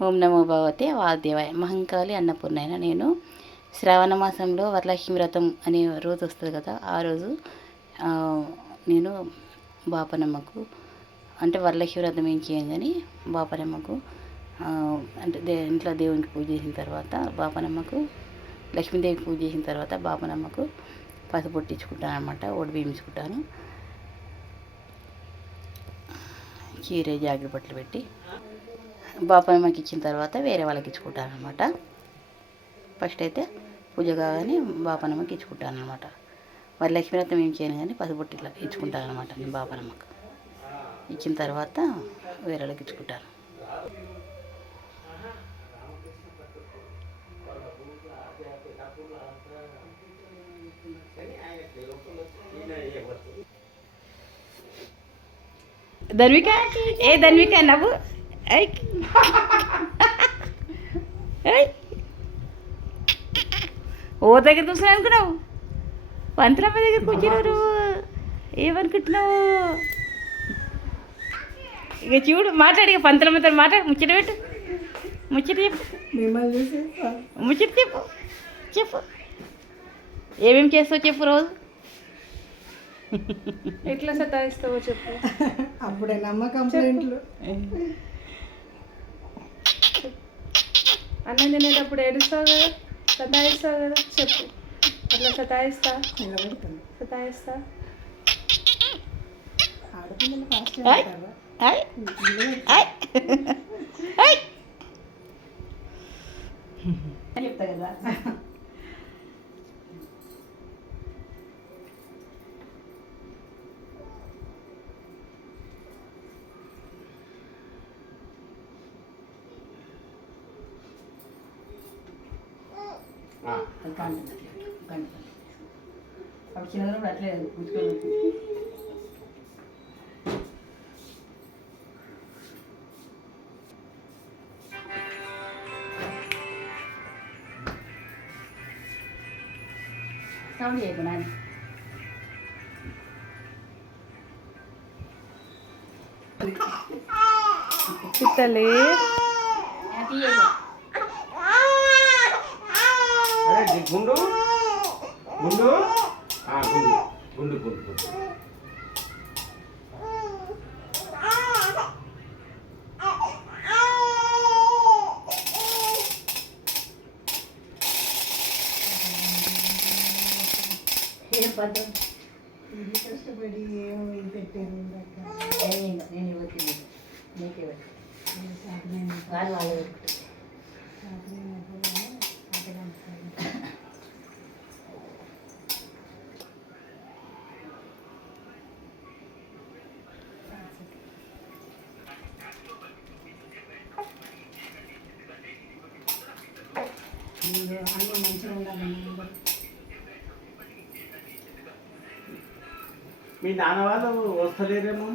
ఓం నమో భగవతే వాద్యవాయ మహంకాళి అన్నపూర్ణైన నేను శ్రావణ మాసంలో వరలక్ష్మి వ్రతం అనే రోజు వస్తుంది కదా ఆ రోజు నేను బాపనమ్మకు అంటే వరలక్ష్మి వ్రతం ఏం చేయం బాపనమ్మకు అంటే దే ఇంట్లో దేవునికి పూజ చేసిన తర్వాత బాపనమ్మకు లక్ష్మీదేవికి పూజ చేసిన తర్వాత బాపనమ్మకు పసుపు పొట్టించుకుంటాను అనమాట ఒడి బీమించుకుంటాను చీర జాకెట్ బట్టలు పెట్టి. బాపమ్మకి ఇచ్చిన తర్వాత వేరే వాళ్ళకి ఇచ్చుకుంటాను అనమాట ఫస్ట్ అయితే పూజ కాగానే బాపనమ్మకి ఇచ్చుకుంటాను అనమాట మరి లక్ష్మీరత్నం ఏం చేయను కానీ పసుపుట్టి ఇట్లా ఇచ్చుకుంటాను అనమాట నేను బాపనమ్మకు ఇచ్చిన తర్వాత వేరే వాళ్ళకి ఇచ్చుకుంటాను ధన్విక? ఏ ధన్విక నవ్వు? ఓ దగ్గర కూర్చుని అనుకున్నావు పంతులమ్మ దగ్గర కూర్చున్నావు నువ్వు ఏమనుకుంటున్నావు? ఇక చూడు మాట్లాడి ఇక పంతులమ్మతో మాట్లాడు. ముచ్చట పెట్టు. ముచ్చట చెప్పు. ముచ్చట చెప్పు. చెప్పు. ఏమేమి చేస్తావు చెప్పు రోజు. ఎట్లా సతాయిస్తావో చెప్పు. అప్పుడే నమ్మ కంప్లైంట్లు అన్నం తినేటప్పుడు ఏడుస్తావు కదా? సతాయిస్తావు కదా? చెప్పు. అట్లా సతాయిస్తా? సతాయిస్తా? ఆడపిల్లలు ఫాస్ట్ అది కాండం అట్లా కాండం అప్పుడు చిన్నప్పుడు అట్లే కూర్చొని సౌండ్ చేయకు నాని చిత్తలి అరే గుండు గుండు ఆ, గుండు గుండు గుండు గుండు ఏం పద్యం ఇది కష్టపడి ఏమో ఇది పెట్టారు ఇందాక. నేను నేను ఇవ్వట్లేదు నీకే పెట్టు ఇది సాధనైన వాళ్ళు వాళ్ళు పెట్టుకుంటారు అన్నీ మంచిగా ఉండాలి మీ నాన్న వాళ్ళు వస్తలేరేమో